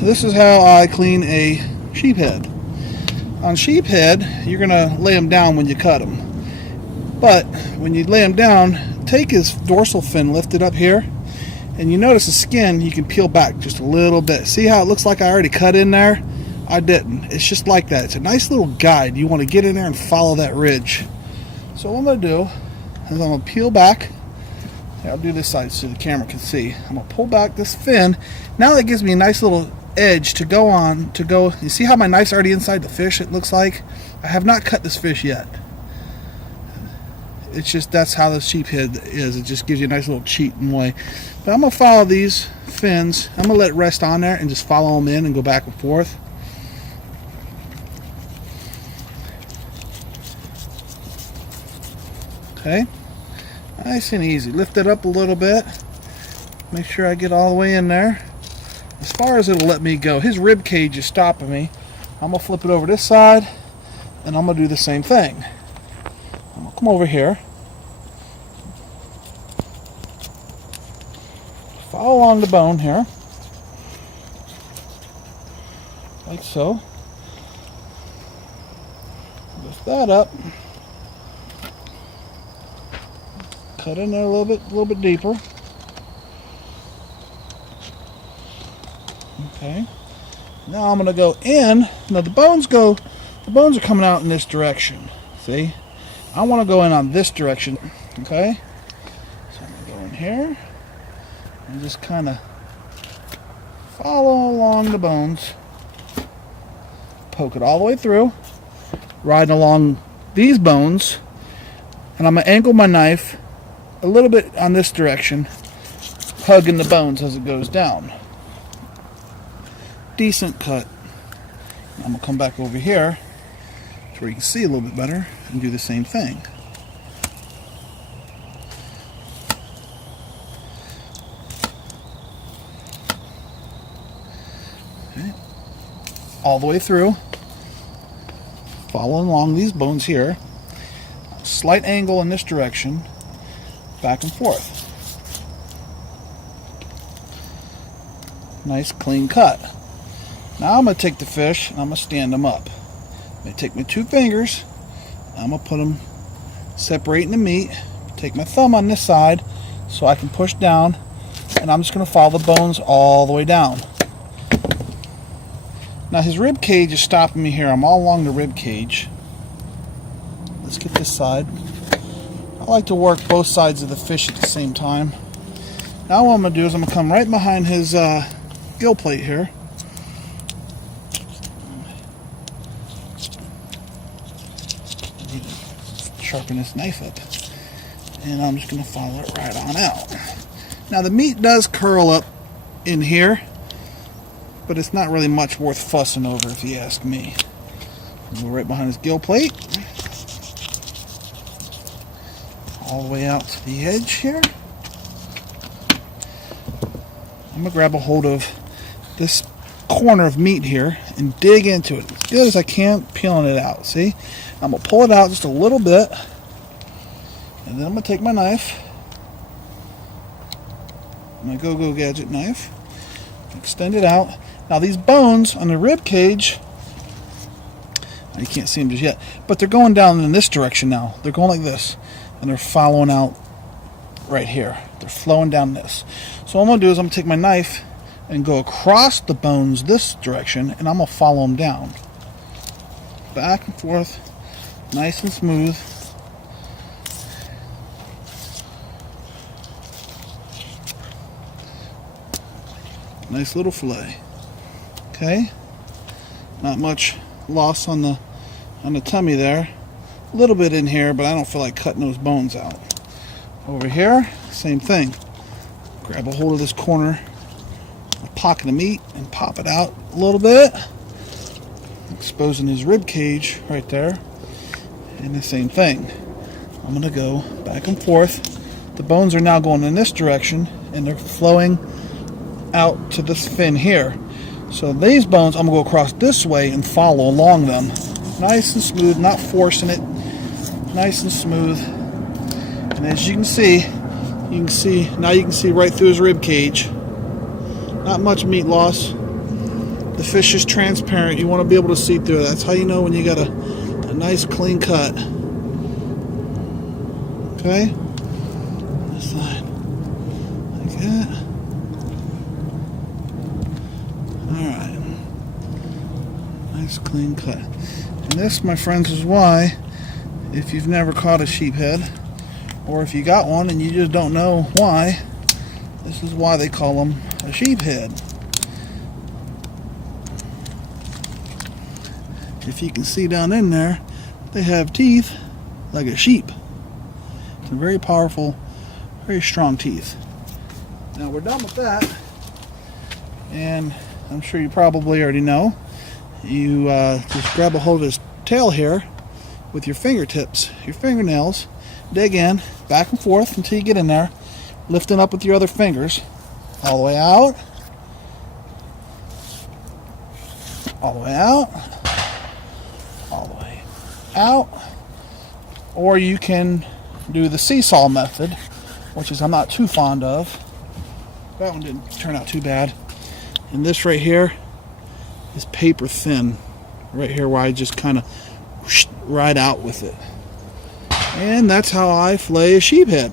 this is how I clean a sheephead. On sheephead, you're going to lay them down when you cut them. But when you lay them down, take his dorsal fin, lift it up here, and you notice the skin, you can peel back just a little bit. See how it looks like I already cut in there? I didn't. It's just like that. It's a nice little guide. You want to get in there and follow that ridge. So what I'm going to do is I'm going to peel back. I'll do this side so the camera can see. I'm going to pull back this fin. Now that gives me a nice little edge to go on. You see how my knife's already inside the fish, it looks like? I have not cut this fish yet. It's just, that's how the sheephead is. It just gives you a nice little cheating way. But I'm going to follow these fins. I'm going to let it rest on there and just follow them in and go back and forth. Okay. Nice and easy. Lift it up a little bit. Make sure I get all the way in there. As far as it'll let me go. His rib cage is stopping me. I'm going to flip it over this side and I'm going to do the same thing. I'm going to come over here. Follow along the bone here. Like so. Lift that up. Cut in there a little bit deeper. Okay. Now I'm going to go in. Now the bones are coming out in this direction. See? I want to go in on this direction. Okay? So I'm going to go in here and just kind of follow along the bones. Poke it all the way through. Riding along these bones. And I'm going to angle my knife a little bit on this direction, hugging the bones as it goes down. Decent cut. I'm going to come back over here so where you can see a little bit better and do the same thing. Okay. All the way through, following along these bones here, slight angle in this direction, back and forth. Nice clean cut. Now I'm going to take the fish and I'm going to stand them up. I'm going to take my two fingers, I'm going to put them separating the meat, take my thumb on this side so I can push down, and I'm just going to follow the bones all the way down. Now his rib cage is stopping me here. I'm all along the rib cage. Let's get this side. I like to work both sides of the fish at the same time. Now what I'm going to do is I'm going to come right behind his gill plate here. Sharpen this knife up. And I'm just going to follow it right on out. Now the meat does curl up in here, but it's not really much worth fussing over if you ask me. Go right behind his gill plate. All the way out to the edge here. I'm going to grab a hold of this corner of meat here and dig into it as good as I can, peeling it out. See? I'm going to pull it out just a little bit, and then I'm going to take my knife, my go-go gadget knife, extend it out. Now these bones on the rib cage, you can't see them just yet, but they're going down in this direction now. They're going like this. And they're following out right here. They're flowing down this. So what I'm going to do is I'm going to take my knife and go across the bones this direction, and I'm going to follow them down. Back and forth, nice and smooth. Nice little fillet. Okay? Not much loss on the tummy there. A little bit in here, but I don't feel like cutting those bones out. Over here, same thing. Grab a hold of this corner, a pocket of meat, and pop it out a little bit, exposing his rib cage right there. And the same thing. I'm going to go back and forth. The bones are now going in this direction, and they're flowing out to this fin here. So these bones, I'm going to go across this way and follow along them. Nice and smooth, not forcing it. Nice and smooth. And as you can see now you can see right through his rib cage. Not much meat loss. The fish is transparent. You want to be able to see through it. That's how you know when you got a nice clean cut. Okay? This side. Like that. Alright. Nice clean cut. And this, my friends, is why, if you've never caught a sheephead, or if you got one and you just don't know why, this is why they call them a sheephead. If you can see down in there, they have teeth like a sheep. It's a very powerful, very strong teeth. Now we're done with that, and I'm sure you probably already know. You just grab a hold of his tail here with your fingertips, your fingernails, dig in, back and forth until you get in there, lifting up with your other fingers, all the way out, all the way out, all the way out. Or you can do the seesaw method, which is I'm not too fond of. That one didn't turn out too bad. And this right here is paper thin. Right here where I just kind of ride out with it. And that's how I fillet a sheephead.